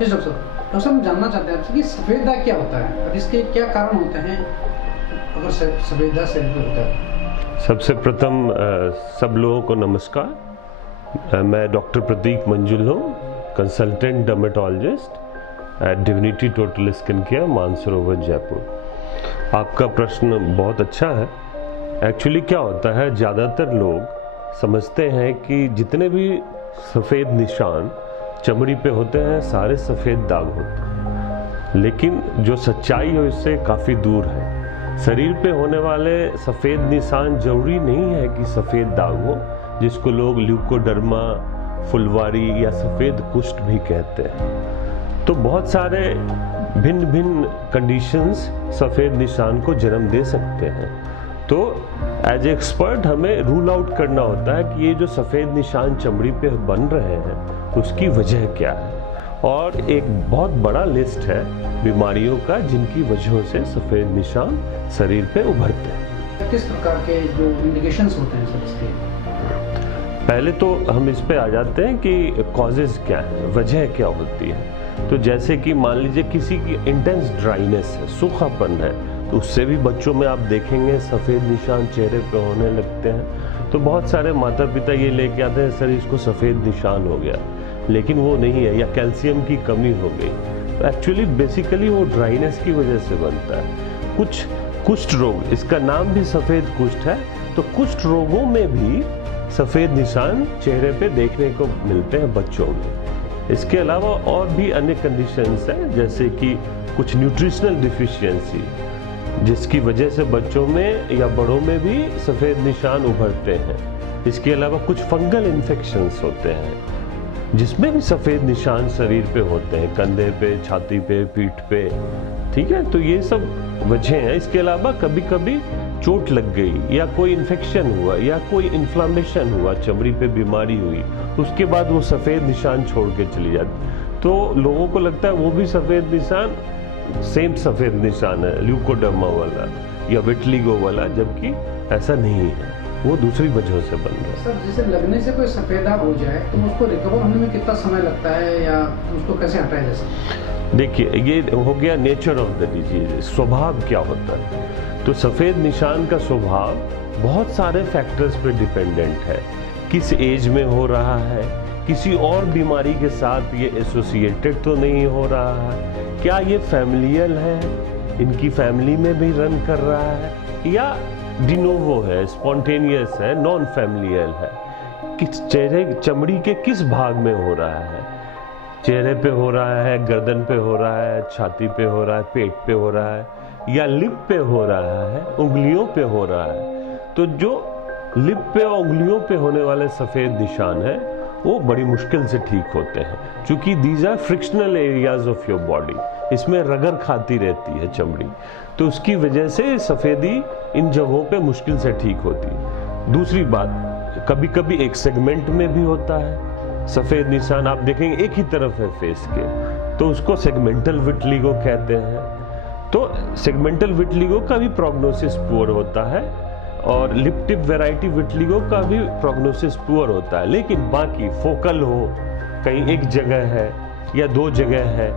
जी doctor साहब, हम जानना चाहते हैं आपसे कि सफ़ेद दाग क्या होता है और इसके क्या कारण होते हैं अगर सफ़ेद दाग शरीर पर होता है? सबसे प्रथम सब लोगों को नमस्कार। मैं डॉक्टर प्रतीक मंजुल हूँ, consultant dermatologist at Divinity Total Skin Care, Mansarovar, Jaipur. आपका प्रश्न बहुत अच्छा है। एक्चुअली क्या होता है, ज़्यादातर लोग समझते हैं कि जितने भी सफ़ेद निशान चमड़ी पे होते हैं सारे सफ़ेद दाग होते हैं, लेकिन जो सच्चाई है इससे काफ़ी दूर है। शरीर पे होने वाले सफ़ेद निशान जरूरी नहीं है कि सफ़ेद दाग हो, जिसको लोग ल्यूकोडर्मा, फुलवारी या सफ़ेद कुष्ठ भी कहते हैं। तो बहुत सारे भिन्न भिन्न कंडीशंस सफ़ेद निशान को जन्म दे सकते हैं। तो एज ए एक्सपर्ट हमें रूल आउट करना होता है कि ये जो सफ़ेद निशान चमड़ी पे बन रहे हैं उसकी वजह क्या है, और एक बहुत बड़ा लिस्ट है बीमारियों का जिनकी वजहों से सफ़ेद निशान शरीर पे उभरते हैं। किस प्रकार के जो इंडिकेशंस होते हैं सर इसके? पहले तो हम इस पे आ जाते हैं कि कॉजेज क्या है, वजह क्या होती है। तो जैसे कि मान लीजिए किसी की इंटेंस ड्राइनेस है, सूखापन है, तो उससे भी बच्चों में आप देखेंगे सफ़ेद निशान चेहरे पे होने लगते हैं। तो बहुत सारे माता पिता ये लेके आते हैं सर इसको सफ़ेद निशान हो गया, लेकिन वो नहीं है, या कैल्शियम की कमी हो गई। तो एक्चुअली बेसिकली वो ड्राइनेस की वजह से बनता है। कुछ कुष्ठ रोग, इसका नाम भी सफ़ेद कुष्ठ है, तो कुष्ठ रोगों में भी सफ़ेद निशान चेहरे पे देखने को मिलते हैं बच्चों में। इसके अलावा और भी अन्य कंडीशंस हैं, जैसे कि कुछ न्यूट्रिशनल डिफिशियंसी जिसकी वजह से बच्चों में या बड़ों में भी सफ़ेद निशान उभरते हैं। इसके अलावा कुछ फंगल इन्फेक्शंस होते हैं जिसमें भी सफ़ेद निशान शरीर पे होते हैं, कंधे पे, छाती पे, पीठ पे। ठीक है, तो ये सब वजह हैं। इसके अलावा कभी कभी चोट लग गई या कोई इन्फेक्शन हुआ या कोई इन्फ्लामेशन हुआ, चमड़ी पे बीमारी हुई, उसके बाद वो सफ़ेद निशान छोड़ के चली जाती। तो लोगों को लगता है वो भी सफ़ेद निशान सेम सफ़ेद निशान है, ल्यूकोडर्मा वाला या विटलिगो वाला, जबकि ऐसा नहीं है, वो दूसरी वजहों से बन रहा है। सर जैसे लगने से कोई सफ़ेद दाग हो जाए तो उसको रिकवर होने में कितना समय लगता है या उसको कैसे हटाया जा सकता है? देखिए, ये हो गया नेचर ऑफ द डिजीज, स्वभाव क्या होता है। तो सफ़ेद निशान का स्वभाव बहुत सारे फैक्टर्स पे डिपेंडेंट है। किस एज में हो रहा है, किसी और बीमारी के साथ ये एसोसिएटेड तो नहीं हो रहा है, क्या ये फैमिलियल है, इनकी फैमिली में भी रन कर रहा है, या डिनोवो है, स्पॉन्टेनियस है, नॉन फैमिलियल है। किस चेहरे चमड़ी के किस भाग में हो रहा है, चेहरे पे हो रहा है, गर्दन पे हो रहा है, छाती पे हो रहा है, पेट पे हो रहा है, या लिप पे हो रहा है, उंगलियों पे हो रहा है। तो जो लिप पे और उंगलियों पे होने वाले सफ़ेद निशान है वो बड़ी मुश्किल से ठीक होते हैं, क्योंकि these are frictional areas of your body, इसमें रगड़ खाती रहती है चमड़ी, तो उसकी वजह से सफ़ेदी इन जगहों पे मुश्किल से ठीक होती है। दूसरी बात, कभी कभी एक सेगमेंट में भी होता है सफ़ेद निशान, आप देखेंगे एक ही तरफ है फेस के, तो उसको सेगमेंटल विटलिगो कहते हैं। तो सेगमेंटल विटलिगो का भी प्रोग्नोसिस पुअर होता है और लिप टिप वैरायटी विटलिगो का भी प्रोग्नोसिस पुअर होता है। लेकिन बाकी फोकल हो, कहीं एक जगह है या दो जगह है,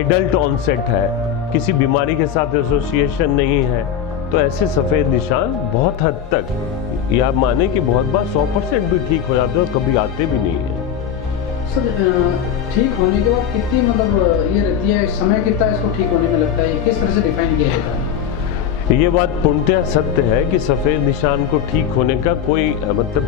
एडल्ट ऑनसेट है, किसी बीमारी के साथ एसोसिएशन नहीं है, तो ऐसे सफ़ेद निशान बहुत हद तक, या माने कि बहुत बार 100% भी ठीक हो जाते हैं और कभी आते भी नहीं है। सर ठीक होने के बाद कितनी ये रहती है, समय कितना इसको ठीक होने में लगता है, किस तरह से डिफाइन किया जाता है? ये बात पूर्णतः सत्य है कि सफ़ेद निशान को ठीक होने का कोई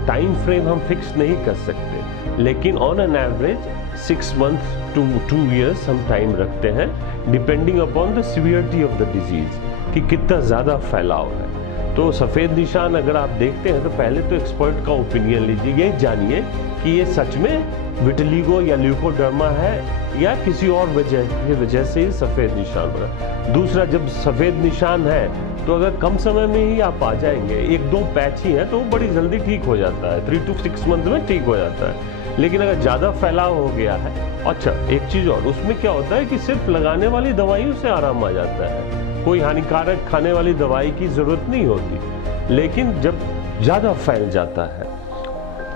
टाइम फ्रेम हम फिक्स नहीं कर सकते, लेकिन on an average 6 months to 2 years हम टाइम रखते हैं, depending upon the severity of the disease, कि कितना ज़्यादा फैलाव है। तो सफ़ेद निशान अगर आप देखते हैं तो पहले तो एक्सपर्ट का ओपिनियन लीजिए, ये जानिए कि ये सच में विटलिगो या ल्यूकोडर्मा है या किसी और वजह से ही सफ़ेद निशान हो रहा है। दूसरा, जब सफ़ेद निशान है तो अगर कम समय में ही आप आ जाएंगे, 1-2 पैच ही है, तो वो बड़ी जल्दी ठीक हो जाता है, 3 to 6 months में ठीक हो जाता है। लेकिन अगर ज़्यादा फैलाव हो गया है, अच्छा एक चीज़ और, उसमें क्या होता है कि सिर्फ लगाने वाली दवाइयों से आराम आ जाता है, कोई हानिकारक खाने वाली दवाई की ज़रूरत नहीं होती। लेकिन जब ज़्यादा फैल जाता है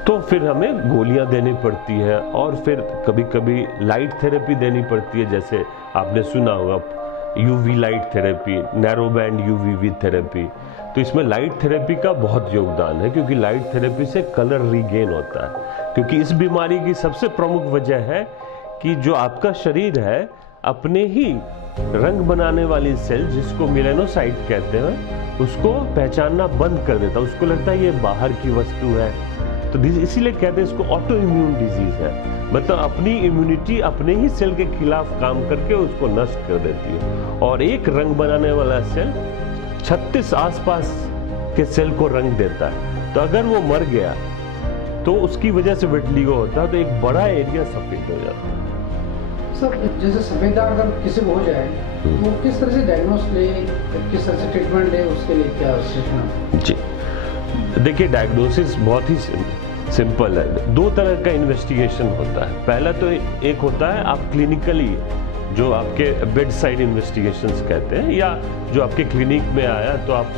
तो फिर हमें गोलियां देनी पड़ती है और फिर कभी कभी लाइट थेरेपी देनी पड़ती है, जैसे आपने सुना होगा UV light therapy, narrow band UVB therapy. तो इसमें लाइट थेरेपी का बहुत योगदान है, क्योंकि लाइट थेरेपी से कलर रीगेन होता है। क्योंकि इस बीमारी की सबसे प्रमुख वजह है कि जो आपका शरीर है अपने ही रंग बनाने वाली सेल, जिसको मेलानोसाइट कहते हैं, उसको पहचानना बंद कर देता है। उसको लगता है ये बाहर की वस्तु है, तो इसीलिए कहते हैं इसको ऑटो इम्यून डिजीज है। मतलब अपनी इम्यूनिटी अपने ही सेल के खिलाफ काम करके उसको नष्ट कर देती है। और एक रंग बनाने वाला सेल 36 आसपास के सेल को रंग देता है। तो अगर वो मर गया तो उसकी वजह से विटिलिगो होता है, तो एक बड़ा एरिया सफेद हो जाता है। सर जैसे सफेद दाग अगर किसी को हो जाए तो किस तरह से डायग्नोस ले, किस तरह से ट्रीटमेंट ले, उसके लिए क्या सीखना? जी देखिए, डायग्नोसिस बहुत ही सिंपल है। दो तरह का इन्वेस्टिगेशन होता है। पहला तो एक होता है आप क्लिनिकली, जो आपके बेड साइड इन्वेस्टिगेशंस कहते हैं, या जो आपके क्लिनिक में आया तो आप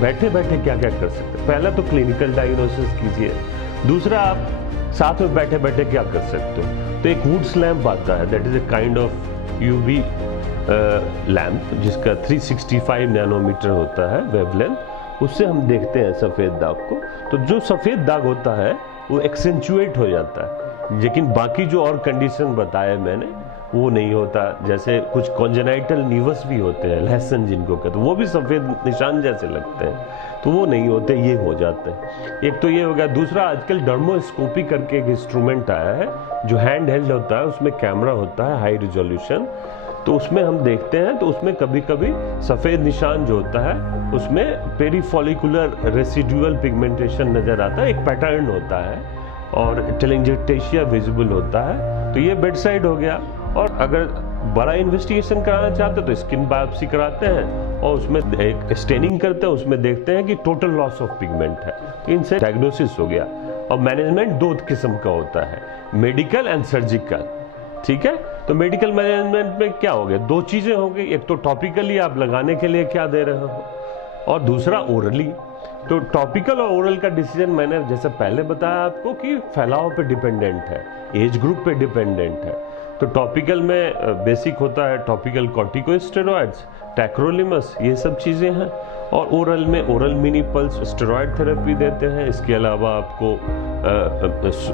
बैठे बैठे क्या क्या कर सकते हैं। पहला तो क्लिनिकल डायग्नोसिस कीजिए। दूसरा आप साथ में बैठे बैठे क्या कर सकते हो, तो एक वुड्स लैम्प आता है, that is a kind of UV lamp जिसका 365 नैनोमीटर होता है वेवलेंथ। उससे हम देखते हैं सफ़ेद दाग को। तो जो सफ़ेद दाग होता है वो एक्सेंचुएट हो जाता है, लेकिन बाकी जो और कंडीशन बताए मैंने वो नहीं होता। जैसे कुछ कॉन्जेनाइटल नीवस भी होते हैं, लहसन जिनको कहते हैं, वो भी सफ़ेद निशान जैसे लगते हैं, तो वो नहीं होते, ये हो जाते हैं। एक तो ये हो गया। दूसरा, आजकल डर्मोस्कोपी करके एक इंस्ट्रूमेंट आया है जो हैंड हेल्ड होता है, उसमें कैमरा होता है हाई रिजोल्यूशन, तो उसमें हम देखते हैं। तो उसमें कभी कभी सफ़ेद निशान जो होता है उसमें पेरीफॉलिकुलर रेसिडुअल पिगमेंटेशन नज़र आता है, एक पैटर्न होता है, और टेलेंजेक्टेशिया विजिबल होता है। तो ये बेड साइड हो गया। और अगर बड़ा इन्वेस्टिगेशन कराना चाहते हैं तो स्किन बायोप्सी कराते हैं और उसमें एक स्टेनिंग करते हैं, उसमें देखते हैं कि टोटल लॉस ऑफ पिगमेंट है। तो इनसे डायग्नोसिस हो गया। और मैनेजमेंट दो किस्म का होता है, मेडिकल एंड सर्जिकल। ठीक है, तो मेडिकल मैनेजमेंट में क्या हो गया, दो चीजें हो गई। एक तो टॉपिकली आप लगाने के लिए क्या दे रहे हो, और दूसरा ओरली। तो टॉपिकल और ओरल का डिसीजन मैंने जैसे पहले बताया आपको कि फैलाव पे डिपेंडेंट है, एज ग्रुप पे डिपेंडेंट है। तो टॉपिकल में बेसिक होता है टॉपिकल कॉर्टिकोस्टेरॉइड्स, टैक्रोलिमस, ये सब चीज़ें हैं। और ओरल में oral mini pulse steroid therapy देते हैं। इसके अलावा आपको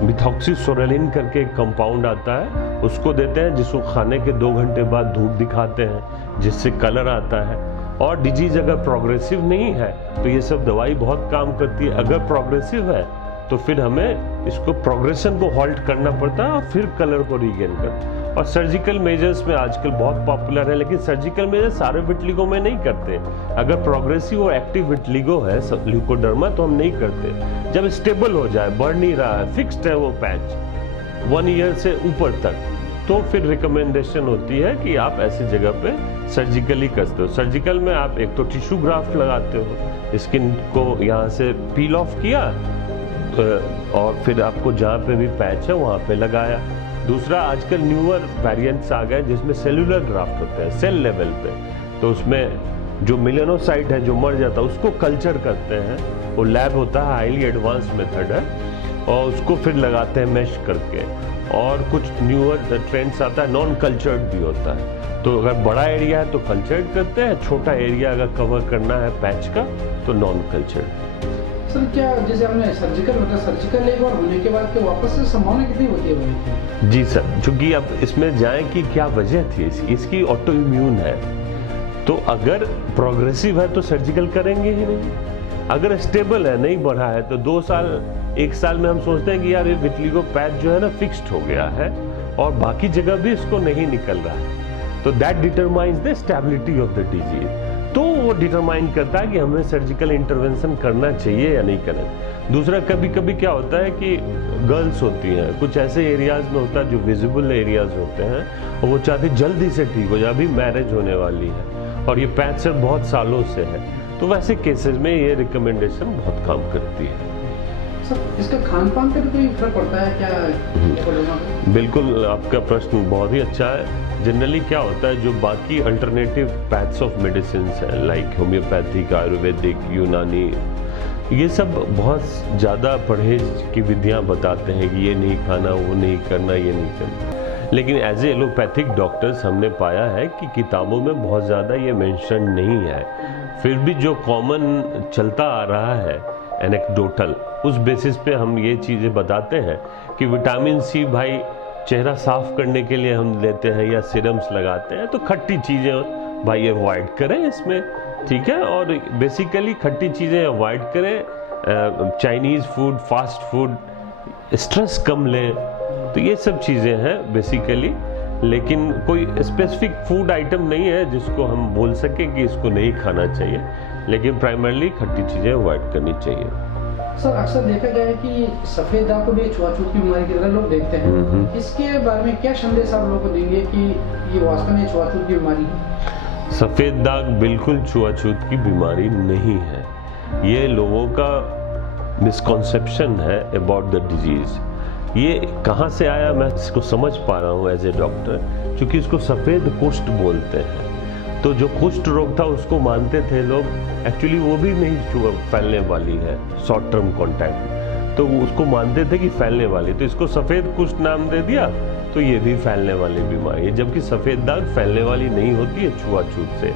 मिथॉक्सीसोरेलिन करके एक कंपाउंड आता है, उसको देते हैं, जिसको खाने के 2 घंटे बाद धूप दिखाते हैं, जिससे कलर आता है। और डिजीज अगर प्रोग्रेसिव नहीं है तो ये सब दवाई बहुत काम करती है। अगर प्रोग्रेसिव है तो फिर हमें इसको प्रोग्रेशन को हॉल्ट करना पड़ता है और फिर कलर को रीगेन करते। और सर्जिकल मेजर्स में आजकल बहुत पॉपुलर है, लेकिन सर्जिकल मेजर सारे विटिलिगो में नहीं करते। अगर प्रोग्रेसिव और एक्टिव विटिलिगो है ल्यूकोडर्मा तो हम नहीं करते। जब स्टेबल हो जाए, बढ़ नहीं रहा है, फिक्स्ड है वो पैच 1 ईयर से ऊपर तक, तो फिर रिकमेंडेशन होती है कि आप ऐसी जगह पे सर्जिकली करते हो। सर्जिकल में आप एक तो टिश्यू ग्राफ्ट लगाते हो, स्किन को यहाँ से पील ऑफ किया और फिर आपको जहाँ पे भी पैच है वहाँ पे लगाया। दूसरा, आजकल न्यूअर वेरिएंट्स आ गए जिसमें सेलुलर ग्राफ्ट होते हैं सेल लेवल पे। तो उसमें जो मेलानोसाइट है जो मर जाता है उसको कल्चर करते हैं, वो लैब होता है, हाईली एडवांस मेथड है, और उसको फिर लगाते हैं मेश करके। और कुछ न्यूअर ट्रेंड्स आता है, नॉन कल्चर्ड भी होता है। तो अगर बड़ा एरिया है तो कल्चर्ड करते हैं, छोटा एरिया अगर कवर करना है पैच का तो नॉन कल्चर्ड। सर क्या जैसे हमने सर्जिकल मतलब सर्जिकल एक बार होने के बाद के वापस से संभावना कितनी होती है? जी सर, चूंकि अब इसमें जाए कि क्या वजह थी इसकी ऑटो इम्यून है, तो अगर प्रोग्रेसिव है तो सर्जिकल करेंगे ही नहीं। अगर स्टेबल है, नहीं बढ़ा है, तो 2 साल 1 साल में हम सोचते हैं कि यार ये विटिलिगो पैच जो है ना फिक्स्ड हो गया है और बाकी जगह भी इसको नहीं निकल रहा है, तो that determines the stability of the disease. तो वो डिटरमाइन करता है कि हमें सर्जिकल इंटरवेंशन करना चाहिए या नहीं करना। दूसरा, कभी कभी क्या होता है कि गर्ल्स होती हैं, कुछ ऐसे एरियाज में होता है जो विजिबल एरियाज होते हैं और वो चाहते जल्दी से ठीक हो जाए, अभी मैरिज होने वाली है और ये पैच सर बहुत सालों से है, तो वैसे केसेस में ये रिकमेंडेशन बहुत काम करती है। सर इसका खान पान पर कोई फर्क पड़ता है क्या? बिल्कुल, आपका प्रश्न बहुत ही अच्छा है। जनरली क्या होता है, जो बाकी अल्टरनेटिव पैथ्स ऑफ मेडिसिन हैं लाइक होम्योपैथिक, आयुर्वेदिक, यूनानी, ये सब बहुत ज़्यादा परहेज की विधियां बताते हैं कि ये नहीं खाना, वो नहीं करना, ये नहीं करना, लेकिन एज ए एलोपैथिक डॉक्टर्स हमने पाया है कि किताबों में बहुत ज़्यादा ये मेंशन नहीं है। फिर भी जो कॉमन चलता आ रहा है एनेक्डोटल, उस बेसिस पे हम ये चीज़ें बताते हैं कि विटामिन सी भाई चेहरा साफ करने के लिए हम लेते हैं या सीरम्स लगाते हैं, तो खट्टी चीज़ें भाई अवॉइड करें इसमें, ठीक है। और बेसिकली खट्टी चीज़ें अवॉइड करें, Chinese food, fast food, stress कम लें, तो ये सब चीज़ें हैं बेसिकली। लेकिन कोई स्पेसिफिक फूड आइटम नहीं है जिसको हम बोल सकें कि इसको नहीं खाना चाहिए, लेकिन प्राइमरली खट्टी चीज़ें अवॉइड करनी चाहिए। सर अक्सर देखा गया है कि सफेद दाग को भी छुआछूत की बीमारी की तरह लोग देखते हैं, इसके बारे में क्या संदेश आप लोगों को देंगे कि ये वास्तव में छुआछूत की बीमारी है? सफ़ेद दाग बिल्कुल छुआछूत की बीमारी नहीं है। ये लोगों का मिसकॉन्सेप्शन है अबाउट द डिजीज़। ये कहाँ से आया मैं इसको समझ पा रहा हूँ एज ए डॉक्टर, क्योंकि इसको सफ़ेद कुष्ठ बोलते हैं। तो जो कुष्ठ रोग था उसको मानते थे लोग, एक्चुअली वो भी नहीं फैलने वाली है, शॉर्ट टर्म कॉन्टैक्ट, तो उसको मानते थे कि फैलने वाली, तो इसको सफ़ेद कुष्ठ नाम दे दिया, तो ये भी फैलने वाली बीमारी है। जबकि सफ़ेद दाग फैलने वाली नहीं होती है छुआछूत से,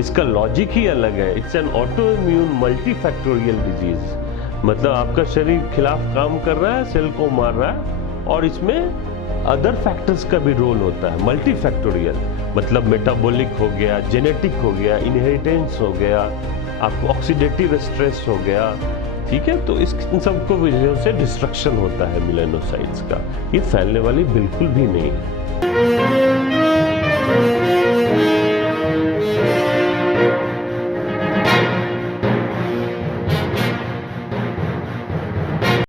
इसका लॉजिक ही अलग है। It's an auto immune multifactorial disease, मतलब आपका शरीर खिलाफ काम कर रहा है, सेल को मार रहा है, और इसमें अदर फैक्टर्स का भी रोल होता है, मल्टीफैक्टोरियल, मतलब मेटाबॉलिक हो गया, जेनेटिक हो गया, इनहेरिटेंस हो गया, आपको ऑक्सीडेटिव स्ट्रेस हो गया, ठीक है। तो इन सबको वजह से डिस्ट्रक्शन होता है मेलानोसाइट्स का, ये फैलने वाली बिल्कुल भी नहीं है।